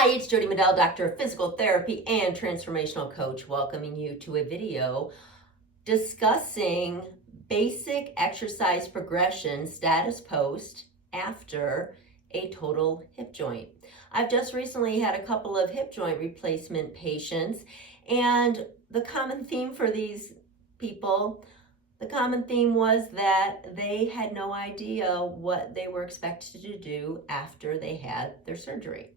Hi, it's Jodi Medell, Doctor of Physical Therapy and Transformational Coach, welcoming you to a video discussing basic exercise progression status post after a total hip joint. I've just recently had a couple of hip joint replacement patients, and the common theme for these people, the common theme was that they had no idea what they were expected to do after they had their surgery.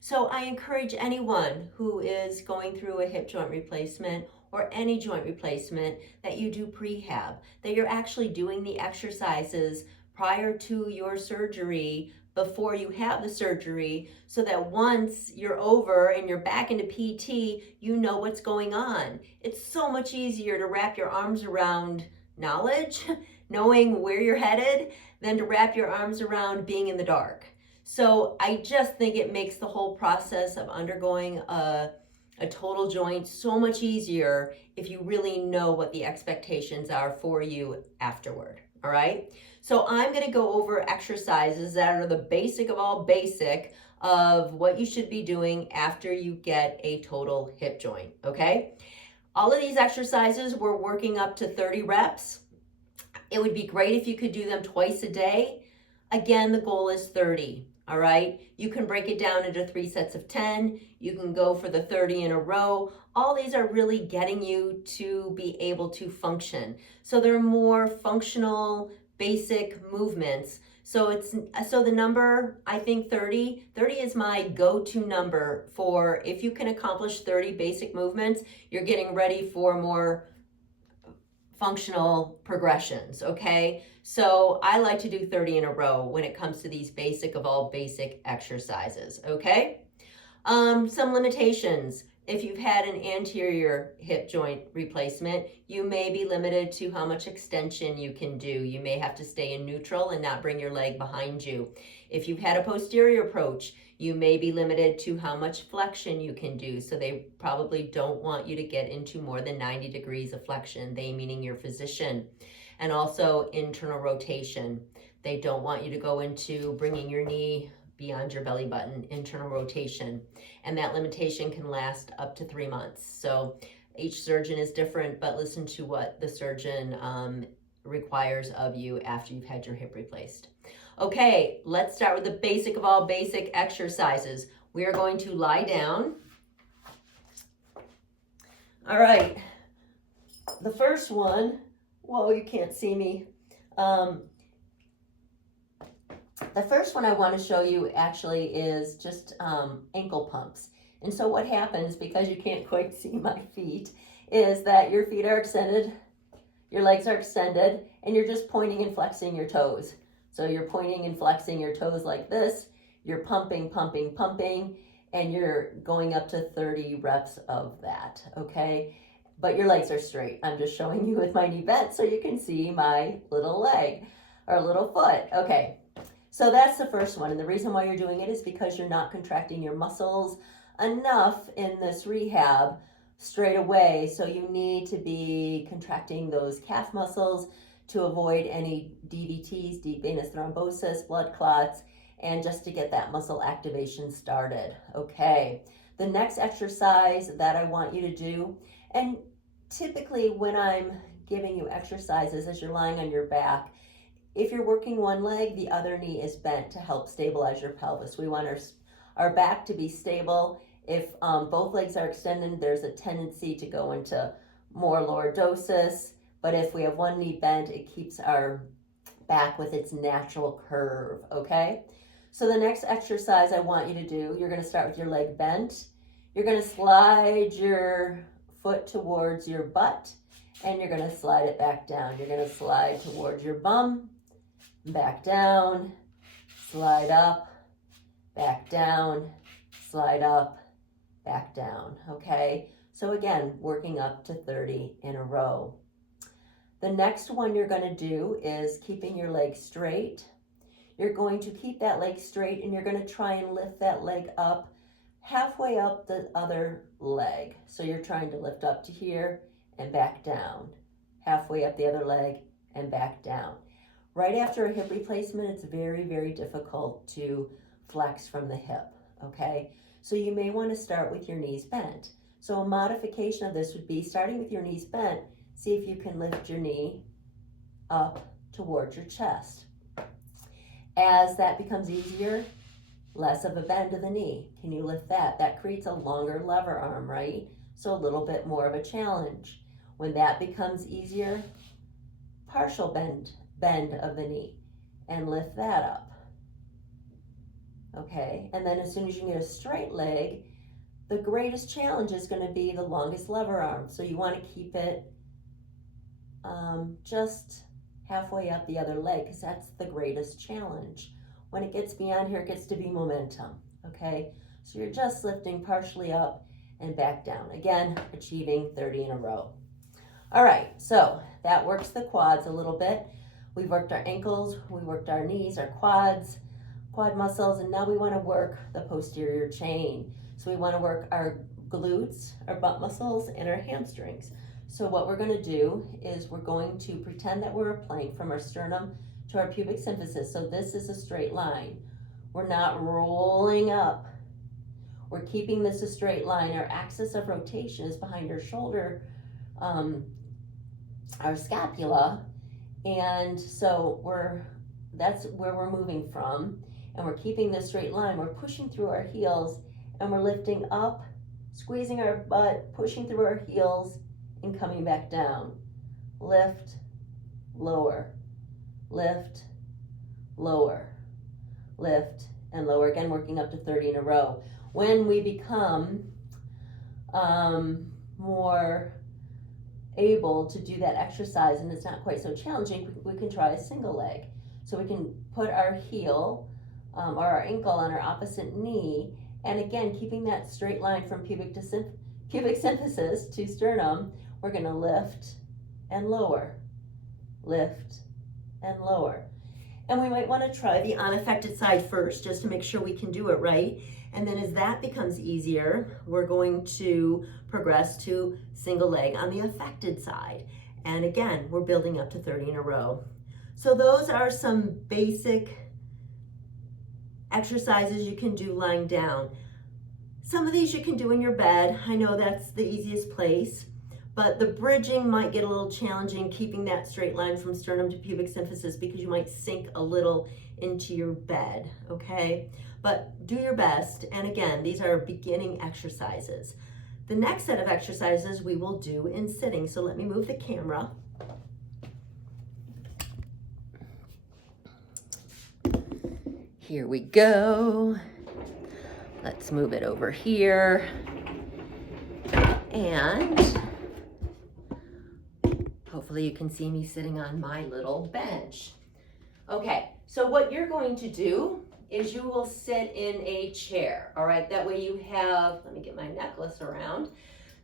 So I encourage anyone who is going through a hip joint replacement or any joint replacement that you do prehab, that you're actually doing the exercises prior to your surgery before you have the surgery, so that once you're over and you're back into PT, you know what's going on. It's so much easier to wrap your arms around knowledge, knowing where you're headed, than to wrap your arms around being in the dark. So I just think it makes the whole process of undergoing a total joint so much easier if you really know what the expectations are for you afterward, all right? So I'm gonna go over exercises that are the basic of all basic of what you should be doing after you get a total hip joint, okay? All of these exercises, we're working up to 30 reps. It would be great if you could do them twice a day. Again, the goal is 30. All right, you can break it down into 3 sets of 10. You can go for the 30 in a row. All these are really getting you to be able to function. So they're more functional, basic movements. So the number, I think 30 is my go-to number for if you can accomplish 30 basic movements, you're getting ready for more functional progressions, okay? So I like to do 30 in a row when it comes to these basic of all basic exercises, okay? Some limitations. If you've had an anterior hip joint replacement, you may be limited to how much extension you can do. You may have to stay in neutral and not bring your leg behind you. If you've had a posterior approach, you may be limited to how much flexion you can do. So they probably don't want you to get into more than 90 degrees of flexion, they meaning your physician. And also internal rotation. They don't want you to go into bringing your knee beyond your belly button, internal rotation. And that limitation can last up to 3 months. So each surgeon is different, but listen to what the surgeon requires of you after you've had your hip replaced. Okay, let's start with the basic of all basic exercises. We are going to lie down. All right, the first one, whoa, you can't see me. The first one I want to show you actually is just ankle pumps. And so what happens, because you can't quite see my feet, is that your feet are extended, your legs are extended, and you're just pointing and flexing your toes. So you're pointing and flexing your toes like this, you're pumping, pumping, pumping, and you're going up to 30 reps of that, okay? But your legs are straight. I'm just showing you with my knee bent so you can see my little leg or little foot, okay? So that's the first one, and the reason why you're doing it is because you're not contracting your muscles enough in this rehab straight away, so you need to be contracting those calf muscles to avoid any DVTs, deep venous thrombosis, blood clots, and just to get that muscle activation started. Okay, the next exercise that I want you to do, and typically when I'm giving you exercises as you're lying on your back, if you're working one leg, the other knee is bent to help stabilize your pelvis. We want our back to be stable. If both legs are extended, there's a tendency to go into more lordosis. But if we have one knee bent, it keeps our back with its natural curve, okay? So the next exercise I want you to do, you're gonna start with your leg bent. You're gonna slide your foot towards your butt, and you're gonna slide it back down. You're gonna slide towards your bum, back down, slide up, back down, slide up, back down, okay? So again, working up to 30 in a row. The next one you're gonna do is keeping your leg straight. You're going to keep that leg straight and you're gonna try and lift that leg up halfway up the other leg. So you're trying to lift up to here and back down, halfway up the other leg and back down. Right after a hip replacement, it's very, very difficult to flex from the hip, okay? So you may want to start with your knees bent. So a modification of this would be starting with your knees bent, see if you can lift your knee up towards your chest. As that becomes easier, less of a bend of the knee. Can you lift that? That creates a longer lever arm, right? So a little bit more of a challenge. When that becomes easier, partial bend of the knee, and lift that up. Okay, and then as soon as you get a straight leg, the greatest challenge is going to be the longest lever arm. So you want to keep it just halfway up the other leg, because that's the greatest challenge. When it gets beyond here, it gets to be momentum. Okay, so you're just lifting partially up and back down. Again, achieving 30 in a row. All right, so that works the quads a little bit. We've worked our ankles, we worked our knees, our quads, quad muscles, and now we want to work the posterior chain. So we want to work our glutes, our butt muscles, and our hamstrings. So what we're going to do is we're going to pretend that we're a plank from our sternum to our pubic symphysis. So this is a straight line. We're not rolling up. We're keeping this a straight line. Our axis of rotation is behind our shoulder, our scapula, and so that's where we're moving from, and we're keeping this straight line. We're pushing through our heels, and we're lifting up, squeezing our butt, pushing through our heels, and coming back down. Lift, lower, lift, lower, lift, and lower. Again, working up to 30 in a row. When we become more able to do that exercise and it's not quite so challenging, we can try a single leg. So we can put our heel or our ankle on our opposite knee, and again, keeping that straight line from pubic symphysis to sternum, we're going to lift and lower, lift and lower. And we might want to try the unaffected side first, just to make sure we can do it right. And then as that becomes easier, we're going to progress to single leg on the affected side. And again, we're building up to 30 in a row. So those are some basic exercises you can do lying down. Some of these you can do in your bed. I know that's the easiest place, but the bridging might get a little challenging, keeping that straight line from sternum to pubic symphysis, because you might sink a little into your bed, okay? But do your best, and again, these are beginning exercises. The next set of exercises we will do in sitting, so let me move the camera. Here we go. Let's move it over here. And hopefully you can see me sitting on my little bench. Okay, so what you're going to do is you will sit in a chair, all right? That way you have, let me get my necklace around.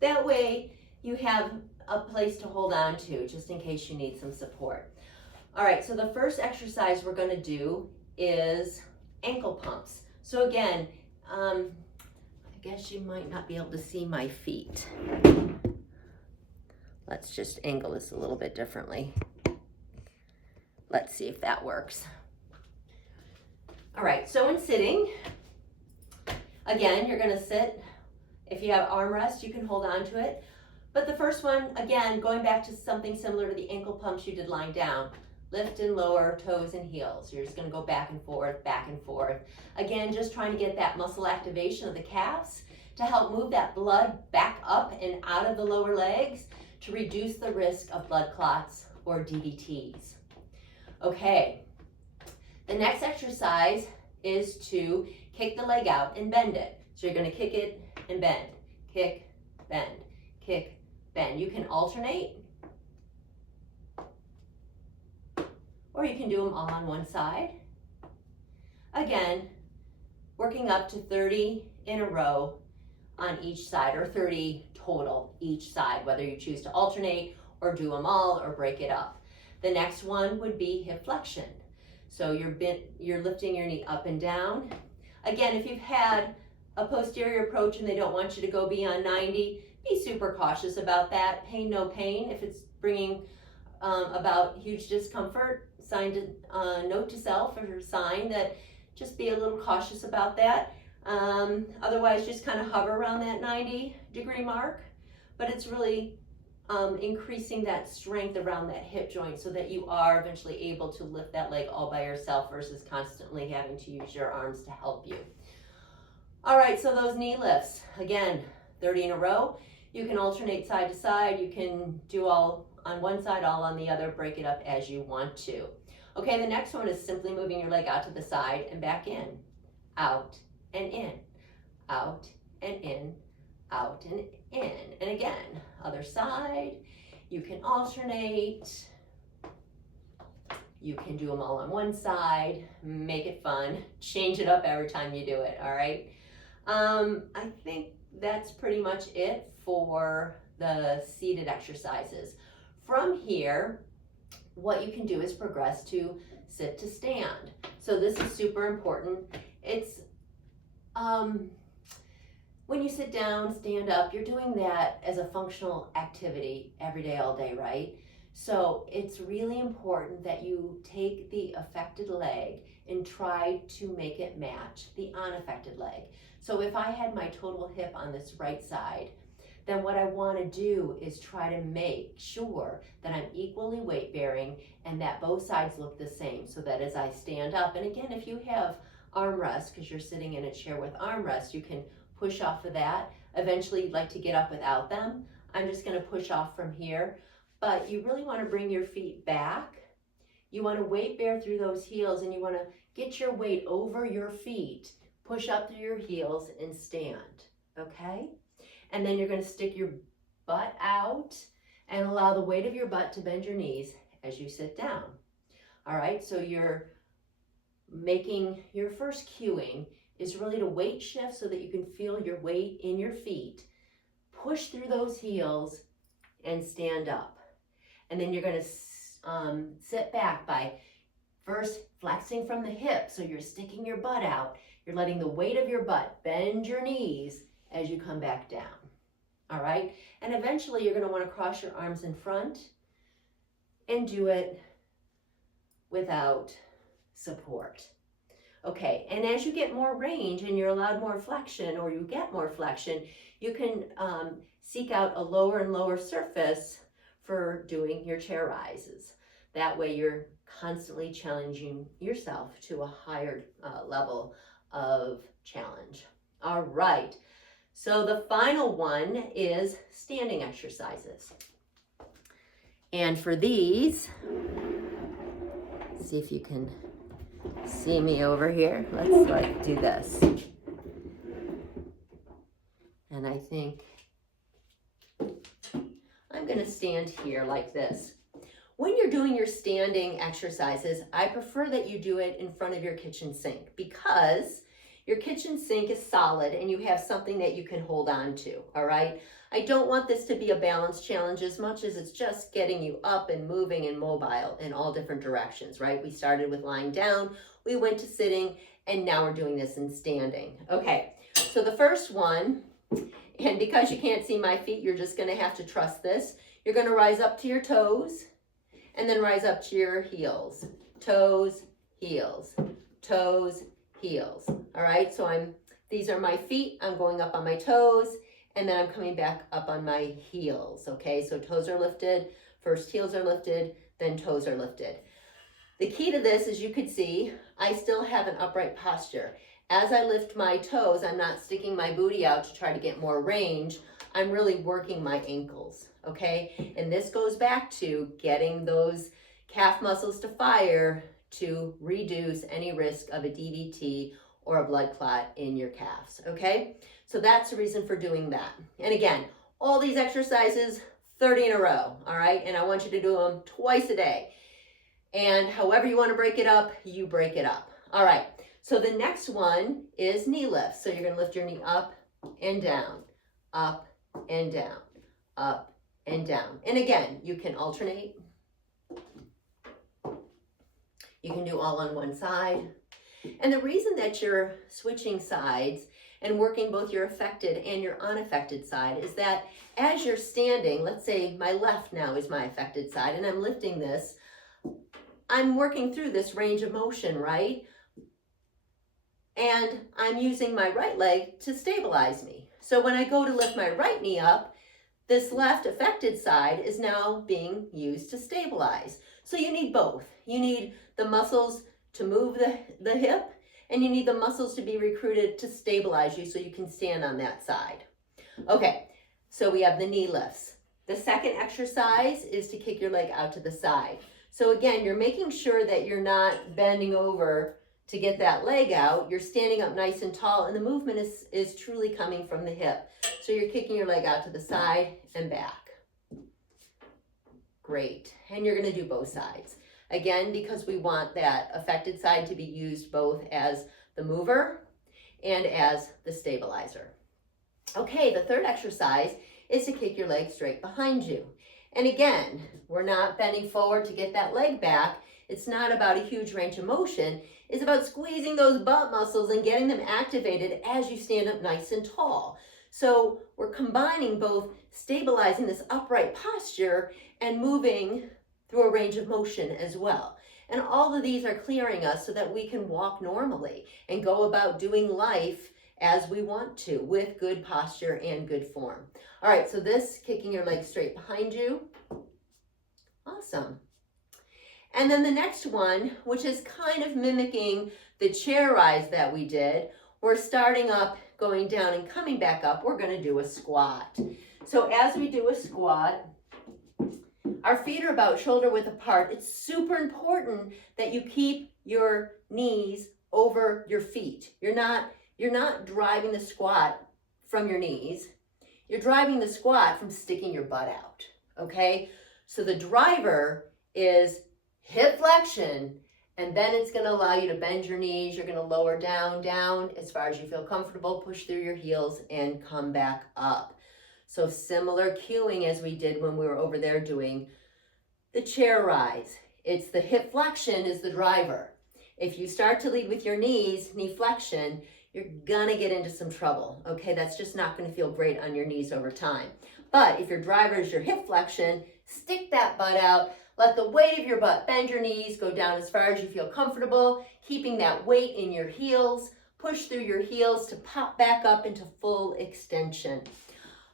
That way you have a place to hold on to, just in case you need some support. All right, so the first exercise we're gonna do is ankle pumps. So again, I guess you might not be able to see my feet. Let's just angle this a little bit differently. Let's see if that works. All right, so in sitting, again, you're gonna sit. If you have armrest, you can hold on to it. But the first one, again, going back to something similar to the ankle pumps you did lying down. Lift and lower toes and heels. You're just gonna go back and forth, back and forth. Again, just trying to get that muscle activation of the calves to help move that blood back up and out of the lower legs to reduce the risk of blood clots or DVTs. Okay, the next exercise is to kick the leg out and bend it. So you're gonna kick it and bend, kick, bend, kick, bend. You can alternate, or you can do them all on one side. Again, working up to 30 in a row on each side, or 30 total each side, whether you choose to alternate or do them all or break it up. The next one would be hip flexion. So you're lifting your knee up and down. Again, if you've had a posterior approach and they don't want you to go beyond 90, be super cautious about that. Pain, no pain. If it's bringing about huge discomfort, note to self or sign that just be a little cautious about that. Otherwise, just kind of hover around that 90-degree mark, but it's really increasing that strength around that hip joint so that you are eventually able to lift that leg all by yourself versus constantly having to use your arms to help you. All right, so those knee lifts, again, 30 in a row. You can alternate side to side. You can do all on one side, all on the other, break it up as you want to. Okay, the next one is simply moving your leg out to the side and back in, out and in, out and in, out and in. And again, other side, you can alternate. You can do them all on one side, make it fun, change it up every time you do it, all right? I think that's pretty much it for the seated exercises. From here, what you can do is progress to sit to stand. So this is super important. It's when you sit down, stand up, you're doing that as a functional activity every day, all day, right? So it's really important that you take the affected leg and try to make it match the unaffected leg. So if I had my total hip on this right side, then what I want to do is try to make sure that I'm equally weight bearing and that both sides look the same, so that as I stand up, and again, if you have armrest, because you're sitting in a chair with armrest, you can push off of that. Eventually you'd like to get up without them. I'm just going to push off from here, but you really want to bring your feet back. You want to weight bear through those heels, and you want to get your weight over your feet, push up through your heels and stand, okay? And then you're going to stick your butt out and allow the weight of your butt to bend your knees as you sit down. All right, so you're making your first cueing is really to weight shift so that you can feel your weight in your feet, push through those heels and stand up. And then you're going to sit back by first flexing from the hip, so you're sticking your butt out. You're letting the weight of your butt bend your knees as you come back down. All right, and eventually you're going to want to cross your arms in front and do it without support. Okay, and as you get more range and you're allowed more flexion, or you get more flexion, you can seek out a lower and lower surface for doing your chair rises. That way you're constantly challenging yourself to a higher level of challenge. All right, so the final one is standing exercises. And for these, see if you can see me over here. Let's do this. And I think I'm going to stand here like this. When you're doing your standing exercises, I prefer that you do it in front of your kitchen sink, because your kitchen sink is solid and you have something that you can hold on to, all right? I don't want this to be a balance challenge as much as it's just getting you up and moving and mobile in all different directions, right? We started with lying down, we went to sitting, and now we're doing this in standing. Okay, so the first one, and because you can't see my feet, you're just gonna have to trust this. You're gonna rise up to your toes and then rise up to your heels. Toes, heels, toes, heels. All right, so these are my feet. I'm going up on my toes, and then I'm coming back up on my heels, okay? So toes are lifted, first heels are lifted, then toes are lifted. The key to this, as you could see, I still have an upright posture. As I lift my toes, I'm not sticking my booty out to try to get more range. I'm really working my ankles, okay? And this goes back to getting those calf muscles to fire to reduce any risk of a DVT or a blood clot in your calves, okay? So that's the reason for doing that. And again, all these exercises, 30 in a row, all right? And I want you to do them twice a day. And however you want to break it up, you break it up. All right, so the next one is knee lifts. So you're going to lift your knee up and down, up and down, up and down. And again, you can alternate. You can do all on one side. And the reason that you're switching sides and working both your affected and your unaffected side is that as you're standing, let's say my left now is my affected side, and I'm lifting this, I'm working through this range of motion, right? and I'm using my right leg to stabilize me. So when I go to lift my right knee up, this left affected side is now being used to stabilize. So you need both. You need the muscles to move the hip, and you need the muscles to be recruited to stabilize you so you can stand on that side. Okay, so we have the knee lifts. The second exercise is to kick your leg out to the side. So again, you're making sure that you're not bending over to get that leg out. You're standing up nice and tall, and the movement is truly coming from the hip. So you're kicking your leg out to the side and back. Great. And you're going to do both sides. Again, because we want that affected side to be used both as the mover and as the stabilizer. Okay, the third exercise is to kick your leg straight behind you. And again, we're not bending forward to get that leg back. It's not about a huge range of motion. It's about squeezing those butt muscles and getting them activated as you stand up nice and tall. So we're combining both stabilizing this upright posture and moving through a range of motion as well. And all of these are clearing us so that we can walk normally and go about doing life as we want to with good posture and good form. All right, so this, kicking your legs straight behind you. Awesome. And then the next one, which is kind of mimicking the chair rise that we did, we're starting up, going down and coming back up. We're going to do a squat. So as we do a squat, our feet are about shoulder width apart. It's super important that you keep your knees over your feet. You're not driving the squat from your knees. You're driving the squat from sticking your butt out, okay? So the driver is hip flexion, and then it's going to allow you to bend your knees. You're going to lower down as far as you feel comfortable, push through your heels and come back up. So similar cueing as we did when we were over there doing the chair rise. It's the hip flexion is the driver. If you start to lead with your knees, knee flexion, you're gonna get into some trouble, okay? That's just not gonna feel great on your knees over time. But if your driver is your hip flexion, stick that butt out, let the weight of your butt bend your knees, go down as far as you feel comfortable, keeping that weight in your heels, push through your heels to pop back up into full extension.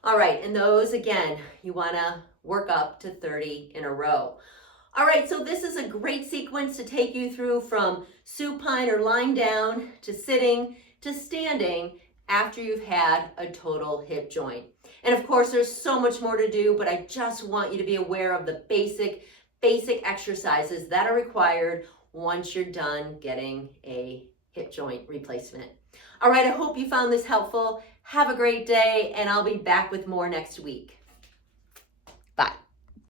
All right, and those, again, you wanna work up to 30 in a row. All right, so this is a great sequence to take you through from supine or lying down to sitting to standing after you've had a total hip joint. And of course, there's so much more to do, but I just want you to be aware of the basic exercises that are required once you're done getting a hip joint replacement. All right, I hope you found this helpful. Have a great day, and I'll be back with more next week. Bye.